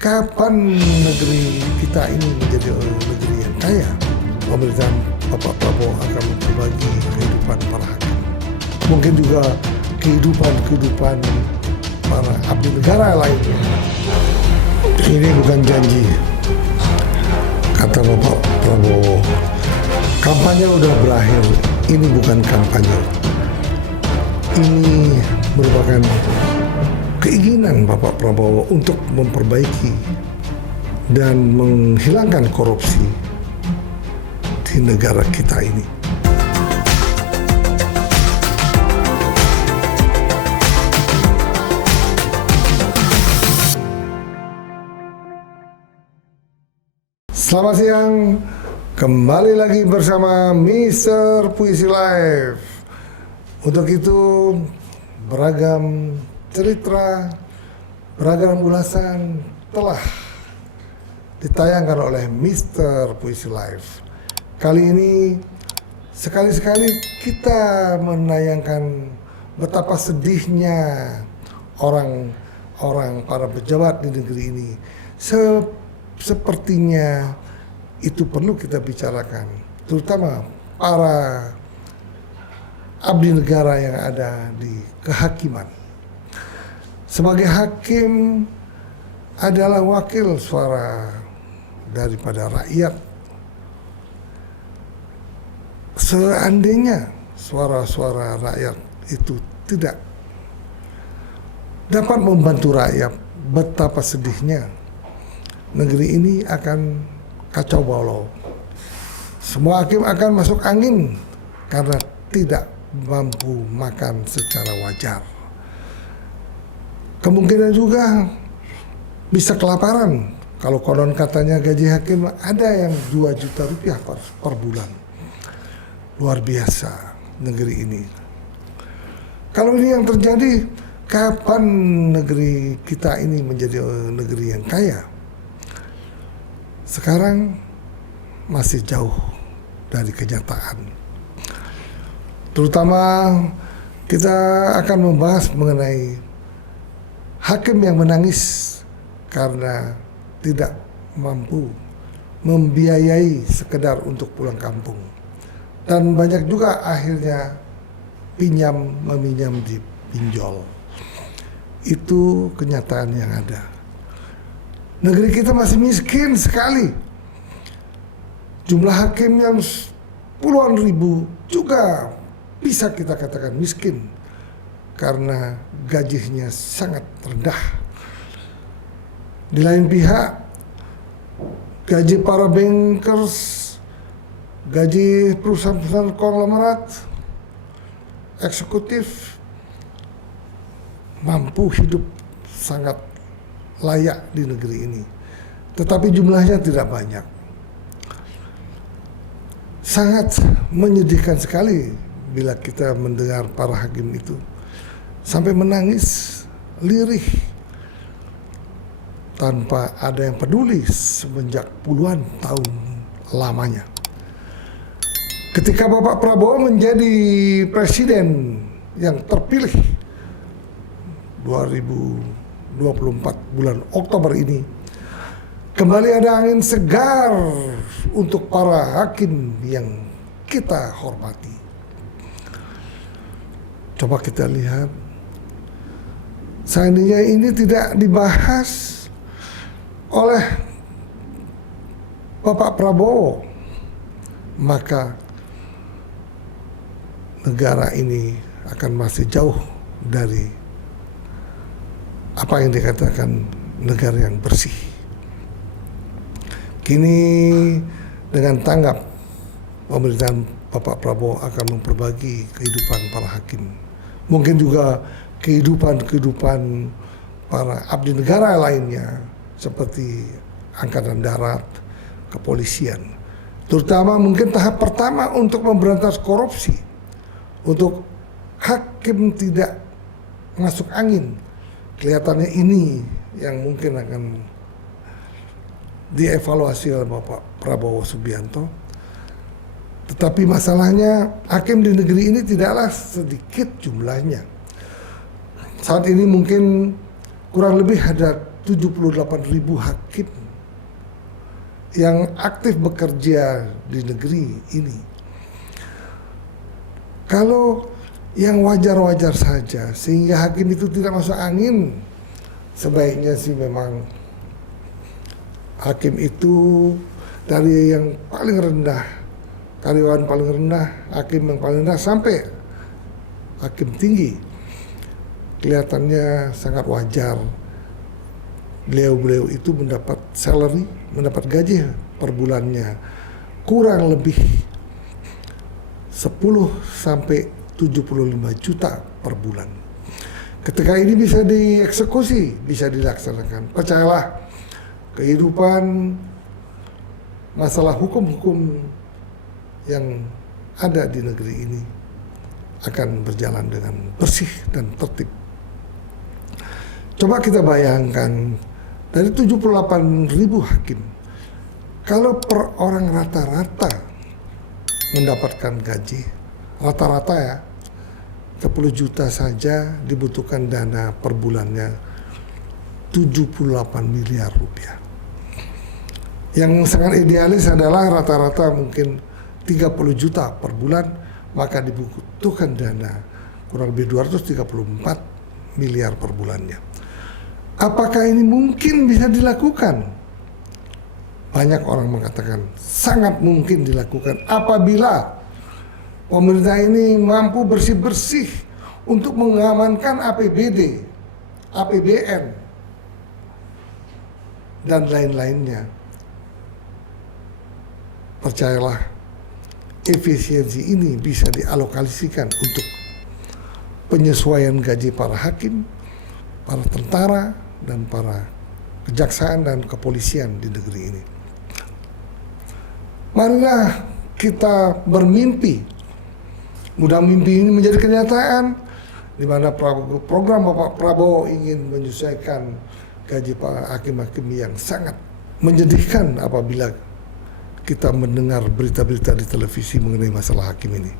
Kapan negeri kita ini menjadi negeri yang kaya? Pemerintahan Bapak Prabowo akan berbagi kehidupan para hakim. Mungkin juga kehidupan para abdi negara lainnya. Ini bukan janji, kata Bapak Prabowo. Kampanye udah berakhir, ini bukan kampanye. Ini merupakan keinginan Bapak Prabowo untuk memperbaiki dan menghilangkan korupsi di negara kita ini. Selamat siang, kembali lagi bersama Mr. Puisi Live. Untuk itu beragam cerita, beragam ulasan telah ditayangkan oleh Mr. Puisi Live. Kali ini sekali-sekali kita menayangkan betapa sedihnya orang-orang para pejabat di negeri ini. Sepertinya itu perlu kita bicarakan, terutama para abdi negara yang ada di kehakiman. Sebagai hakim adalah wakil suara daripada rakyat. Seandainya suara-suara rakyat itu tidak dapat membantu rakyat, betapa sedihnya negeri ini akan kacau balau. Semua hakim akan masuk angin karena tidak mampu makan secara wajar. Kemungkinan juga bisa kelaparan. Kalau konon katanya gaji hakim ada yang 2 juta rupiah per bulan. Luar biasa negeri ini. Kalau ini yang terjadi, kapan negeri kita ini menjadi negeri yang kaya? Sekarang masih jauh dari kenyataan. Terutama kita akan membahas mengenai hakim yang menangis karena tidak mampu membiayai sekedar untuk pulang kampung. Dan banyak juga akhirnya meminjam di pinjol. Itu kenyataan yang ada. Negeri kita masih miskin sekali. Jumlah hakim yang puluhan ribu juga bisa kita katakan miskin karena gajinya sangat rendah. Di lain pihak, gaji para bankers, gaji perusahaan-perusahaan konglomerat, eksekutif mampu hidup sangat layak di negeri ini, tetapi jumlahnya tidak banyak. Sangat menyedihkan sekali bila kita mendengar para hakim itu sampai menangis lirih tanpa ada yang peduli semenjak puluhan tahun lamanya. Ketika Bapak Prabowo menjadi presiden yang terpilih 2024 bulan Oktober ini, kembali ada angin segar untuk para hakim yang kita hormati. Coba kita lihat, seandainya ini tidak dibahas oleh Bapak Prabowo, maka negara ini akan masih jauh dari apa yang dikatakan negara yang bersih. Kini dengan tanggap pemerintahan Bapak Prabowo akan memperbagi kehidupan para hakim. Mungkin juga kehidupan para abdi negara lainnya seperti Angkatan Darat, kepolisian. Terutama mungkin tahap pertama untuk memberantas korupsi, untuk hakim tidak masuk angin. Kelihatannya ini yang mungkin akan dievaluasi oleh Bapak Prabowo Subianto. Tetapi masalahnya hakim di negeri ini tidaklah sedikit jumlahnya. Saat ini mungkin kurang lebih ada 78.000 hakim yang aktif bekerja di negeri ini. Kalau yang wajar-wajar saja sehingga hakim itu tidak masuk angin, sebaiknya sih memang hakim itu dari yang paling rendah, karyawan paling rendah, hakim yang paling rendah sampai hakim tinggi, kelihatannya sangat wajar beliau-beliau itu mendapat salary, mendapat gaji per bulannya kurang lebih 10 sampai 75 juta per bulan. Ketika ini bisa dieksekusi, bisa dilaksanakan, percayalah, kehidupan masalah hukum-hukum yang ada di negeri ini akan berjalan dengan bersih dan tertib. Coba kita bayangkan, dari 78.000 hakim, kalau per orang rata-rata mendapatkan gaji, rata-rata ya, 10 juta saja dibutuhkan dana per bulannya 78 miliar rupiah. Yang sangat idealis adalah rata-rata mungkin 30 juta per bulan, maka dibutuhkan dana kurang lebih 234 miliar per bulannya. Apakah ini mungkin bisa dilakukan? Banyak orang mengatakan sangat mungkin dilakukan apabila pemerintah ini mampu bersih-bersih untuk mengamankan APBD, APBN, dan lain-lainnya. Percayalah, efisiensi ini bisa dialokasikan untuk penyesuaian gaji para hakim, para tentara, dan para kejaksaan dan kepolisian di negeri ini. Marilah kita bermimpi, mudah mimpi ini menjadi kenyataan, di mana program Bapak Prabowo ingin menyesuaikan gaji para hakim-hakim yang sangat menyedihkan apabila kita mendengar berita-berita di televisi mengenai masalah hakim ini.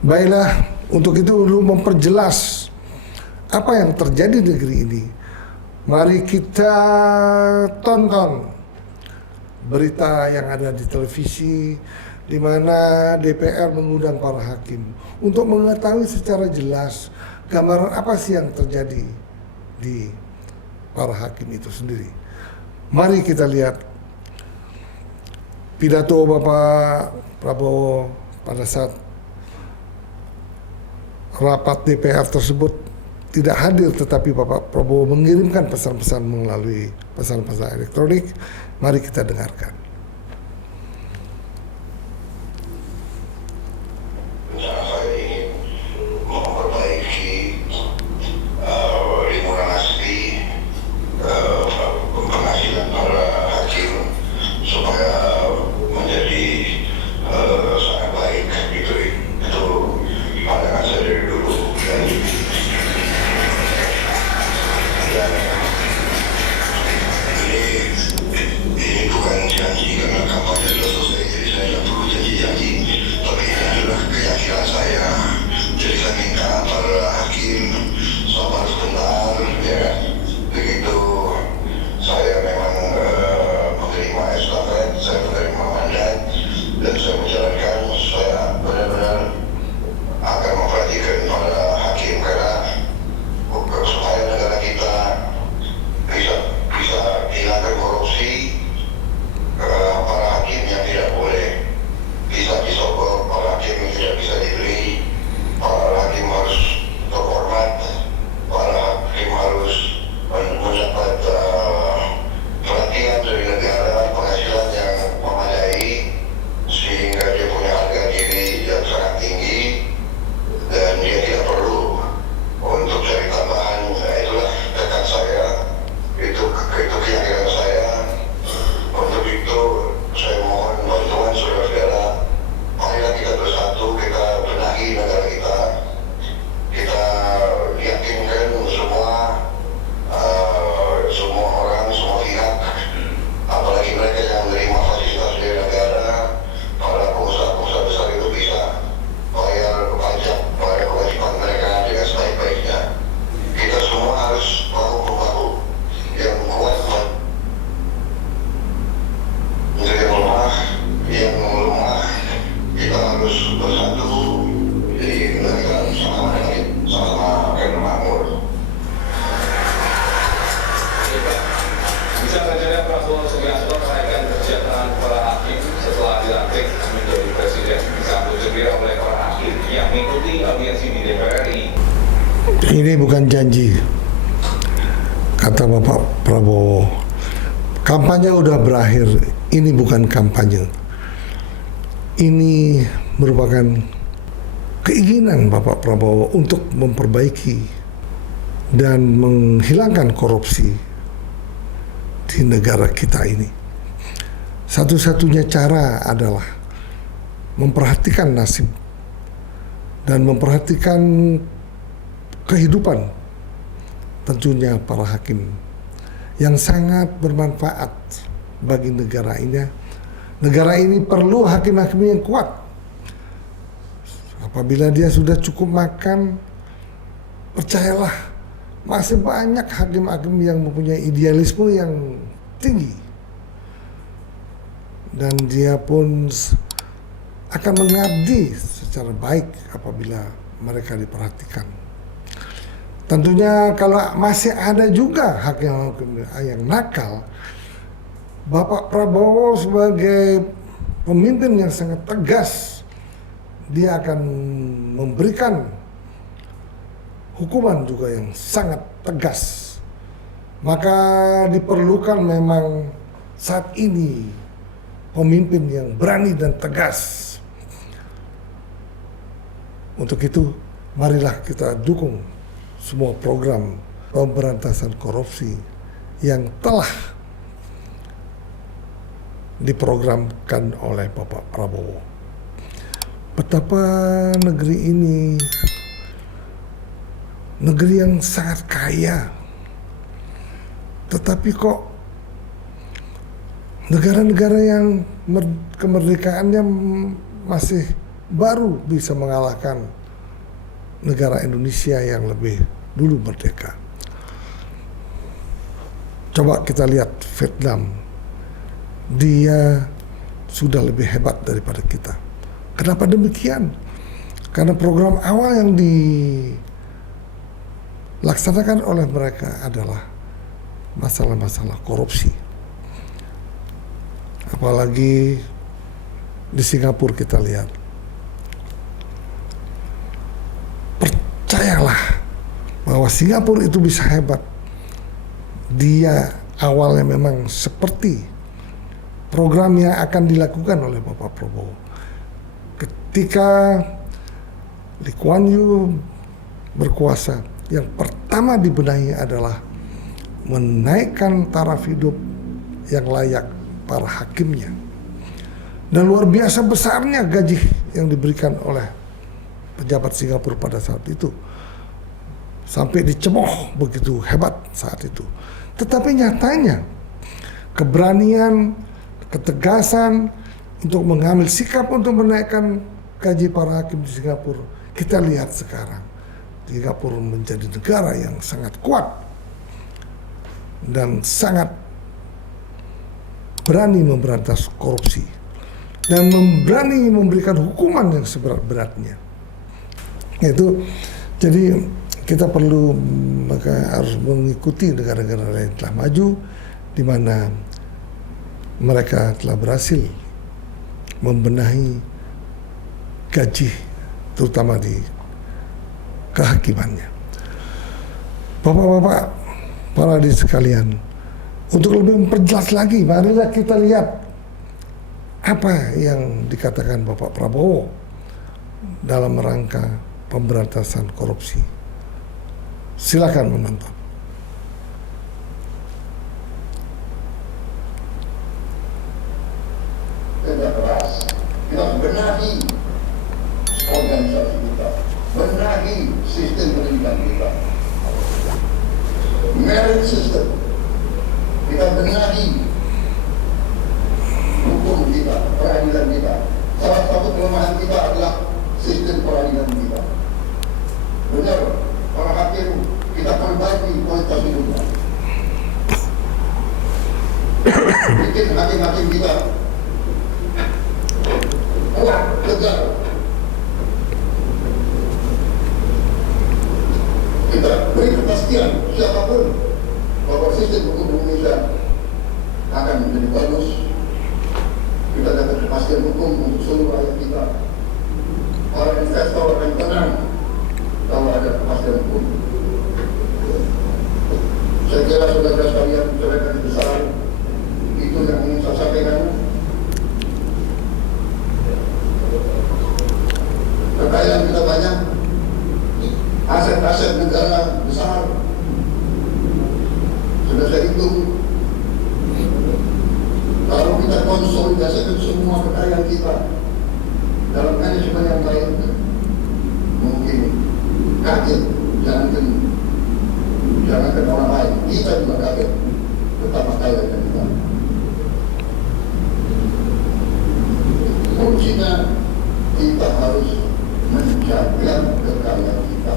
Baiklah, untuk itu dulu memperjelas apa yang terjadi di negeri ini. Mari kita tonton berita yang ada di televisi, di mana DPR mengundang para hakim untuk mengetahui secara jelas gambaran apa sih yang terjadi di para hakim itu sendiri. Mari kita lihat pidato Bapak Prabowo pada saat rapat DPR tersebut. Tidak hadir, tetapi Bapak Prabowo mengirimkan pesan-pesan melalui pesan-pesan elektronik. Mari kita dengarkan. Ini bukan janji Prabowo Subianto menaikkan kesejahteraan para hakim setelah dilantik menjadi presiden disambut gembira oleh para hakim yang mengikuti audiensi di DPR RI. Ini bukan janji, kata Bapak Prabowo. Kampanye udah berakhir, ini bukan kampanye. Ini merupakan keinginan Bapak Prabowo untuk memperbaiki dan menghilangkan korupsi di negara kita ini. Satu-satunya cara adalah memperhatikan nasib dan memperhatikan kehidupan tentunya para hakim yang sangat bermanfaat bagi negara ini. Negara ini perlu hakim-hakim yang kuat. Apabila dia sudah cukup makan, percayalah masih banyak hakim-hakim yang mempunyai idealisme yang tinggi. Dan dia pun akan mengabdi secara baik apabila mereka diperhatikan. Tentunya kalau masih ada juga hakim-hakim yang nakal, Bapak Prabowo sebagai pemimpin yang sangat tegas, dia akan memberikan hukuman juga yang sangat tegas. Maka diperlukan memang saat ini pemimpin yang berani dan tegas. Untuk itu, marilah kita dukung semua program pemberantasan korupsi yang telah diprogramkan oleh Bapak Prabowo. Betapa negeri ini negeri yang sangat kaya, tetapi kok negara-negara yang kemerdekaannya masih baru bisa mengalahkan negara Indonesia yang lebih dulu merdeka. Coba kita lihat Vietnam, dia sudah lebih hebat daripada kita. Kenapa demikian? Karena program awal yang dilaksanakan oleh mereka adalah masalah-masalah korupsi. Apalagi di Singapura kita lihat. Percayalah bahwa Singapura itu bisa hebat. Dia awalnya memang seperti program yang akan dilakukan oleh Bapak Prabowo. Ketika Lee Kuan Yew berkuasa, yang pertama dibenahi adalah menaikkan taraf hidup yang layak para hakimnya. Dan luar biasa besarnya gaji yang diberikan oleh pejabat Singapura pada saat itu. Sampai dicemooh begitu hebat saat itu. Tetapi nyatanya keberanian, ketegasan untuk mengambil sikap untuk menaikkan gaji para hakim di Singapura, kita lihat sekarang Singapura menjadi negara yang sangat kuat dan sangat berani memberantas korupsi dan berani memberikan hukuman yang seberat-beratnya. Itu jadi kita perlu harus mengikuti negara-negara lain telah maju di mana mereka telah berhasil membenahi gaji terutama di kehakimannya. Bapak-bapak, para hadirin sekalian, untuk lebih memperjelas lagi, marilah kita lihat apa yang dikatakan Bapak Prabowo dalam rangka pemberantasan korupsi. Silakan menonton. Kerja keras, kita benahi organisasi kita, benahi sistem pendidikan kita, merit system, kita benahi hukum kita, peradilan kita. Salah satu kelemahan kita adalah sistem peradilan kita. Benar, para hakim kita perbaiki kualitas hidupnya. Bikin hakim-hakim kita kuat, tegar. Kita beri kepastian siapapun bahwa sistem hukum Indonesia akan konsolidasikan semua kekayaan kita dalam manajemen yang baik. Mungkin kaget, jangankan orang lain, kita juga kaget betapa kayanya kita. Kuncinya kita harus menjaga kekayaan kita.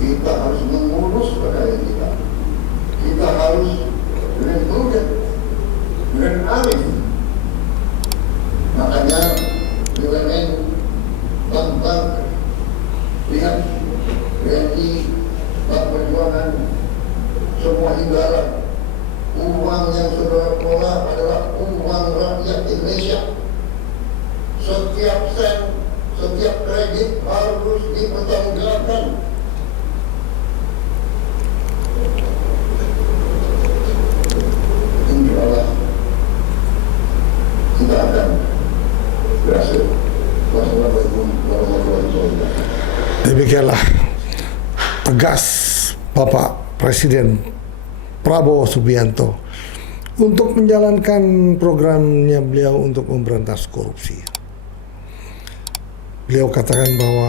Kita harus mengurus kekayaan kita. Kita harus dengan prudent, dengan arif. Makanya BUMN tentang lihat BNI, Bank Perjuangan, semua hindaran. Uang yang saudara kelola adalah uang rakyat Indonesia. Setiap sen, setiap kredit harus dipertanggungjawabkan. Insya Allah kita akan berhasil. Wassalamualaikum warahmatullahi wabarakatuh. Demikianlah tegas Bapak Presiden Prabowo Subianto untuk menjalankan programnya beliau untuk memberantas korupsi. Beliau katakan bahwa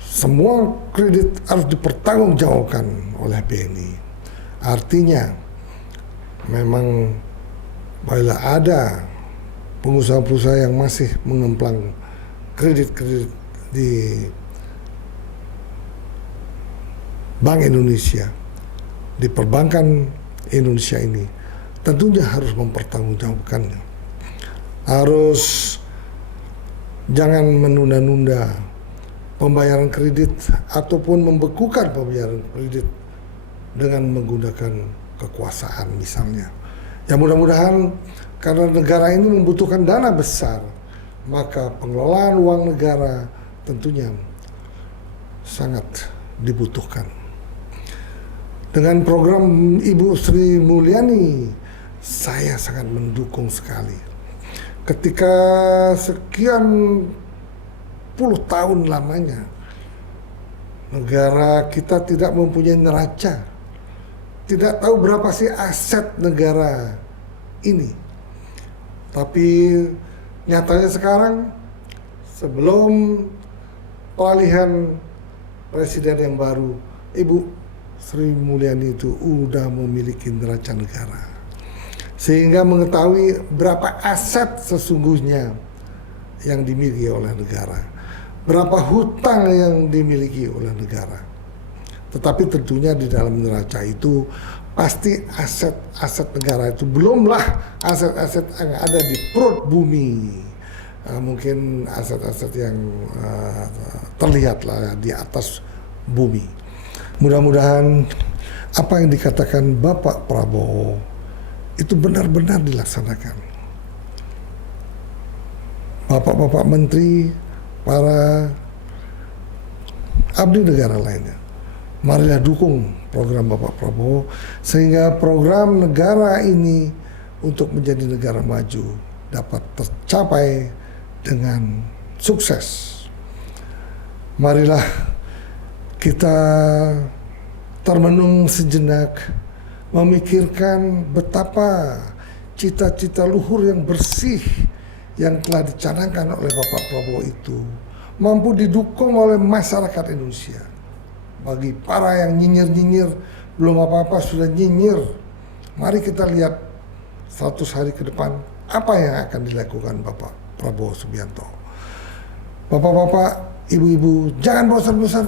semua kredit harus dipertanggungjawabkan oleh BNI. Artinya memang bila ada pengusaha-pengusaha yang masih mengemplang kredit-kredit di Bank Indonesia, di perbankan Indonesia ini, tentunya harus mempertanggungjawabkannya. Harus jangan menunda-nunda pembayaran kredit ataupun membekukan pembayaran kredit dengan menggunakan kekuasaan misalnya. Ya mudah-mudahan karena negara ini membutuhkan dana besar, maka pengelolaan uang negara tentunya sangat dibutuhkan. Dengan program Ibu Sri Mulyani, saya sangat mendukung sekali. Ketika sekian puluh tahun lamanya negara kita tidak mempunyai neraca, tidak tahu berapa sih aset negara ini. Tapi nyatanya sekarang sebelum peralihan presiden yang baru, Ibu Sri Mulyani itu udah memiliki neraca negara, sehingga mengetahui berapa aset sesungguhnya yang dimiliki oleh negara, berapa hutang yang dimiliki oleh negara. Tetapi tentunya di dalam neraca itu pasti aset-aset negara itu, belumlah aset-aset yang ada di perut bumi. Mungkin aset-aset yang terlihat lah di atas bumi. Mudah-mudahan apa yang dikatakan Bapak Prabowo itu benar-benar dilaksanakan. Bapak-bapak menteri, para abdi negara lainnya, marilah dukung program Bapak Prabowo sehingga program negara ini untuk menjadi negara maju dapat tercapai dengan sukses. Marilah kita termenung sejenak, memikirkan betapa cita-cita luhur yang bersih yang telah dicanangkan oleh Bapak Prabowo itu mampu didukung oleh masyarakat Indonesia. Bagi para yang nyinyir-nyinyir, belum apa-apa sudah nyinyir, mari kita lihat 100 hari ke depan apa yang akan dilakukan Bapak Prabowo Subianto. Bapak-bapak, ibu-ibu, jangan bosan-bosan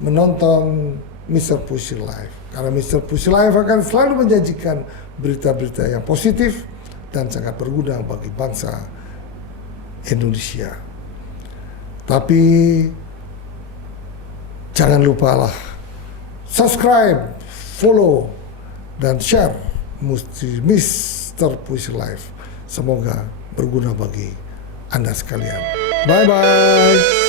menonton Mr. Pushi Live, karena Mr. Pushi Live akan selalu menjanjikan berita-berita yang positif dan sangat berguna bagi bangsa Indonesia. Tapi jangan lupalah subscribe, follow, dan share Mr. Pushi Live. Semoga berguna bagi Anda sekalian. Bye-bye.